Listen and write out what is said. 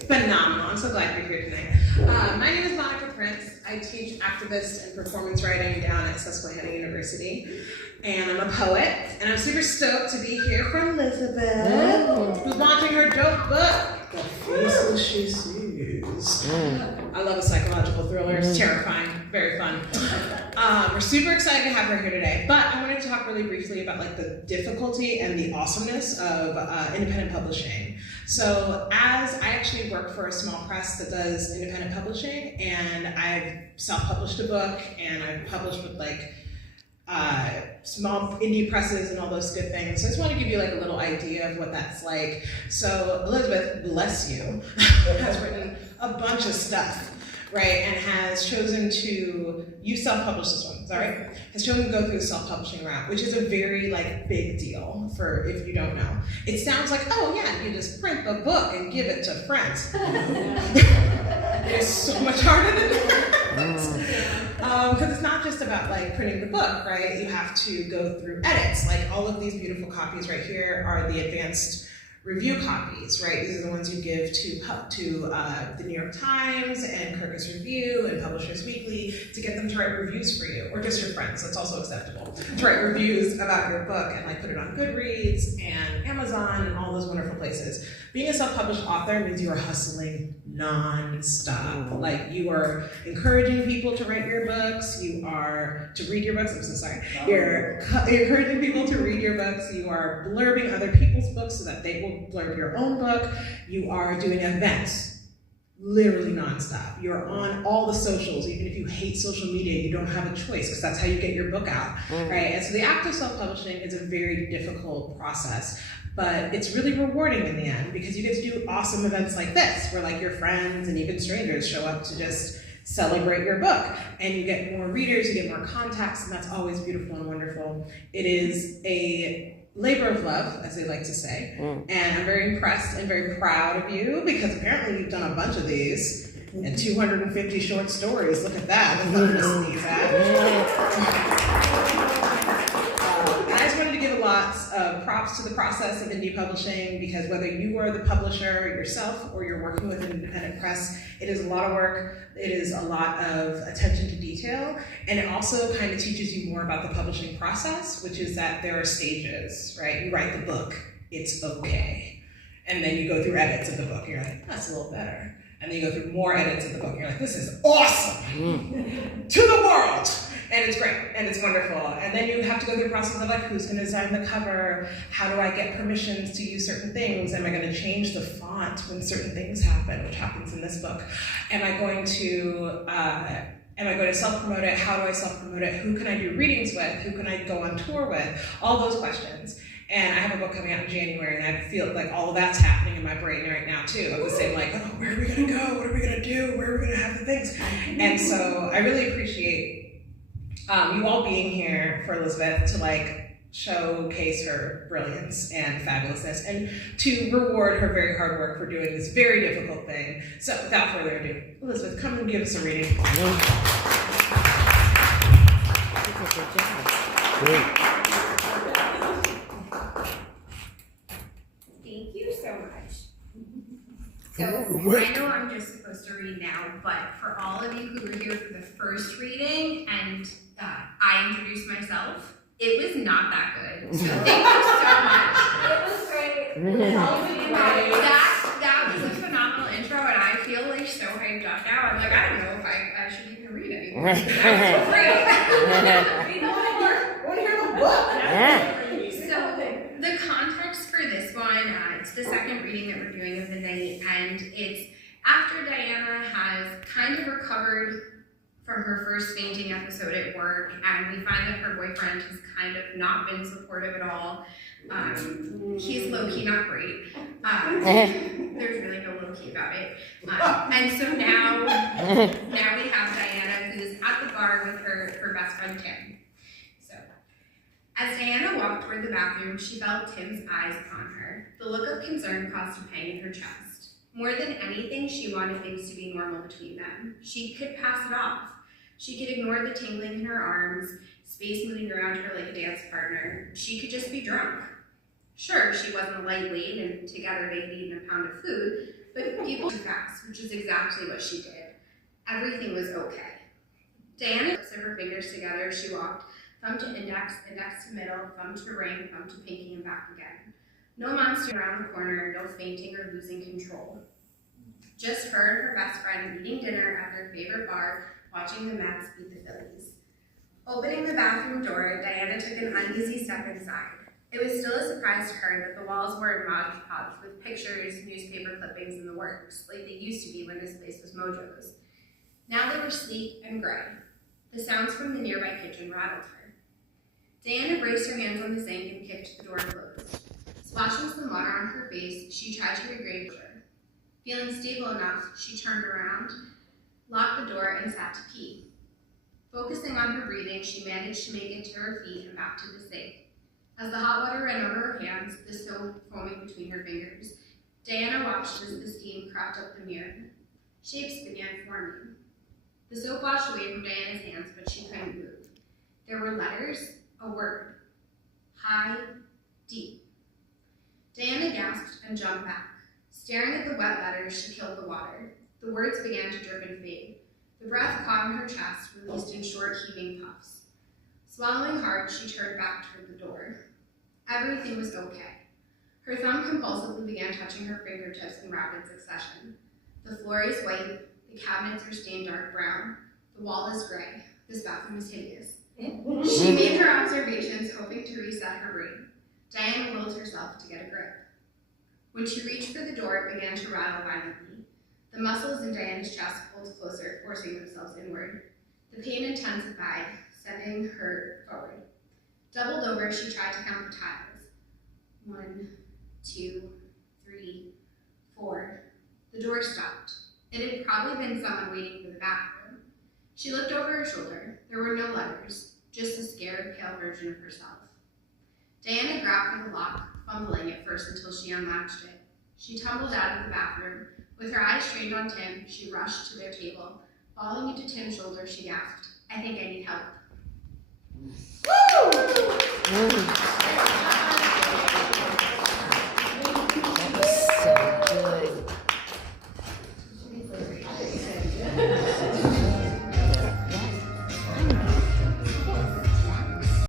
Phenomenal. I'm so glad you're here tonight. My name is Monica Prince. I teach activist and performance writing down at Susquehanna University. And I'm a poet. And I'm super stoked to be here for Elizabeth, who's launching her dope book, The Faces She Sees. I love a psychological thriller. It's terrifying. Very fun. We're super excited to have her here today. But I wanted to talk really briefly about like the difficulty and the awesomeness of independent publishing. So as I actually work for a small press that does independent publishing, and I've self-published a book, and I've published with like small indie presses and all those good things. So I just want to give you like a little idea of what that's like. So Elizabeth, bless you, has written a bunch of stuff, right? And has chosen to, you self-published this one, sorry? Has chosen to go through the self-publishing route, which is a very like big deal for if you don't know. It sounds like, oh yeah, you just print the book and give it to friends. It's so much harder than that. Because it's not just about like printing the book, right? You have to go through edits. Like all of these beautiful copies right here are the advanced review copies, right? These are the ones you give to the New York Times and Kirkus Review and Publishers Weekly to get them to write reviews for you, or just your friends, that's also acceptable, to write reviews about your book and like put it on Goodreads and Amazon and all those wonderful places. Being a self-published author means you are hustling non-stop. Like you are encouraging people to write your books, you are to read your books, I'm so sorry. You're encouraging people to read your books, you are blurbing other people's books so that they will blurb your own book, you are doing events, literally nonstop. You're on all the socials, even if you hate social media, you don't have a choice because that's how you get your book out, right? And so the act of self-publishing is a very difficult process, but it's really rewarding in the end because you get to do awesome events like this, where like your friends and even strangers show up to just celebrate your book, and you get more readers, you get more contacts, and that's always beautiful and wonderful. It is a labor of love, as they like to say, and I'm very impressed and very proud of you because apparently you've done a bunch of these and 250 short stories. Look at that. That's nothing to sneeze at. And I just wanted to give lots of props to the process of indie publishing because whether you are the publisher yourself or you're working with an independent press, it is a lot of work. It is a lot of attention to detail, and it also kind of teaches you more about the publishing process, which is that there are stages, right? You write the book, it's okay. And then you go through edits of the book, and you're like, that's a little better. And then you go through more edits of the book, and you're like, this is awesome to the world. And it's great, and it's wonderful. And then you have to go through the process of like, who's gonna design the cover? How do I get permissions to use certain things? Am I gonna change the font when certain things happen, which happens in this book? Am I going to self-promote it? How do I self-promote it? Who can I do readings with? Who can I go on tour with? All those questions. And I have a book coming out in January, and I feel like all of that's happening in my brain right now too. Of the same like, oh, where are we gonna go? What are we gonna do? Where are we gonna have the things? And so I really appreciate you all being here for Elizabeth to like showcase her brilliance and fabulousness and to reward her very hard work for doing this very difficult thing. So without further ado, Elizabeth, come and give us a reading. Thank you so much. So I know I'm just supposed to read now, but for all of you who were here for the first reading and I introduced myself, it was not that good. So thank you so much. It was great. That was a phenomenal intro, and I feel like so hyped up now. I'm like, I don't know if I should even read anymore. That was so great. We want to hear the book. So the context for this one, it's the second reading that we're doing of the night, and it's after Diana has kind of recovered from her first fainting episode at work, and we find that her boyfriend has kind of not been supportive at all. He's low-key not great. There's really no low-key about it. And so now we have Diana, who's at the bar with her best friend Tim. So as Diana walked toward the bathroom, she felt Tim's eyes upon her. The look of concern caused a pang in her chest. More than anything, she wanted things to be normal between them. She could pass it off. She could ignore the tingling in her arms, space moving around her like a dance partner. She could just be drunk. Sure, she wasn't a lightweight, and together they'd eaten a pound of food, but people which is exactly what she did. Everything was okay. Diana put her fingers together as she walked, thumb to index, index to middle, thumb to ring, thumb to pinky, and back again. No monster around the corner, no fainting or losing control. Just her and her best friend eating dinner at their favorite bar, watching the Mets beat the Phillies. Opening the bathroom door, Diana took an uneasy step inside. It was still a surprise to her that the walls were in Mod Podge with pictures, newspaper clippings, and the works, like they used to be when this place was Mojo's. Now they were sleek and gray. The sounds from the nearby kitchen rattled her. Diana braced her hands on the sink and kicked the door closed. Splashing some water on her face, she tried to regain her. Feeling stable enough, she turned around, locked the door, and sat to pee. Focusing on her breathing, she managed to make it to her feet and back to the sink. As the hot water ran over her hands, the soap foaming between her fingers, Diana watched as the steam crept up the mirror. Shapes began forming. The soap washed away from Diana's hands, but she couldn't move. There were letters, a word. High, deep. Diana gasped and jumped back. Staring at the wet letters, she killed the water. The words began to drip and fade. The breath caught in her chest, released in short, heaving puffs. Swallowing hard, she turned back toward the door. Everything was okay. Her thumb compulsively began touching her fingertips in rapid succession. The floor is white, the cabinets are stained dark brown, the wall is gray. This bathroom is hideous. She made her observations, hoping to reset her brain. Diana willed herself to get a grip. When she reached for the door, it began to rattle violently. The muscles in Diana's chest pulled closer, forcing themselves inward. The pain intensified, sending her forward. Doubled over, she tried to count the tiles. 1, 2, 3, 4. The door stopped. It had probably been someone waiting for the bathroom. She looked over her shoulder. There were no letters, just a scared, pale version of herself. Diana grabbed for the lock, fumbling at first until she unlatched it. She tumbled out of the bathroom. With her eyes trained on Tim, she rushed to their table. Falling into Tim's shoulder, she gasped, "I think I need help." Woo!